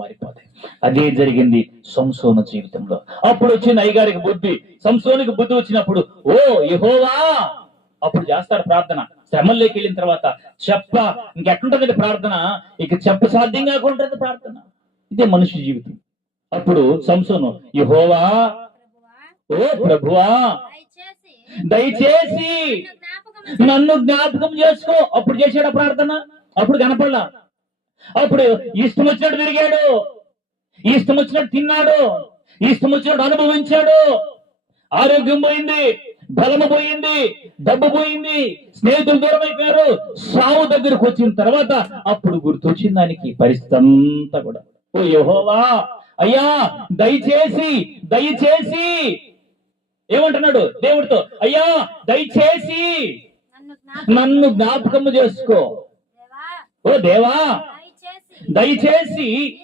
మారిపోతాయి. అదే జరిగింది సంసోను జీవితంలో. అప్పుడు వచ్చింది అయ్యగారికి బుద్ధి, సంసోనికి బుద్ధి వచ్చినప్పుడు, ఓ యెహోవా, అప్పుడు చేస్తాడు ప్రార్థన. శ్రమల్లోకి వెళ్ళిన తర్వాత ఇంకెట్లుంటది ప్రార్థన, ఇక సాధ్యం కాకుండా ప్రార్థన. ఇదే మనిషి జీవితం. అప్పుడు సంసోను, యెహోవా, ఓ ప్రభువా, దయచేసి నన్ను జ్ఞాపకం చేసుకో. అప్పుడు చేశాడు ప్రార్థన. అప్పుడు కనపడలా. అప్పుడు ఇష్టం వచ్చినట్టు తిరిగాడు, ఇష్టం వచ్చినట్టు తిన్నాడు, ఇష్టం వచ్చినట్టు అనుభవించాడు. ఆరోగ్యం పోయింది, బలము పోయింది, డబ్బు పోయింది, స్నేహితులు దూరం అయిపోయారు. సావు దగ్గరకు వచ్చిన తర్వాత అప్పుడు గుర్తొచ్చింది దానికి పరిస్థితి అంతా కూడా. ఓ యెహోవా, అయ్యా దయచేసి దయచేసి ఏమంటున్నాడు దేవుడితో, అయ్యా దయచేసి నన్ను జ్ఞాపకము చేసుకో. ఓ దేవా, దయచేసి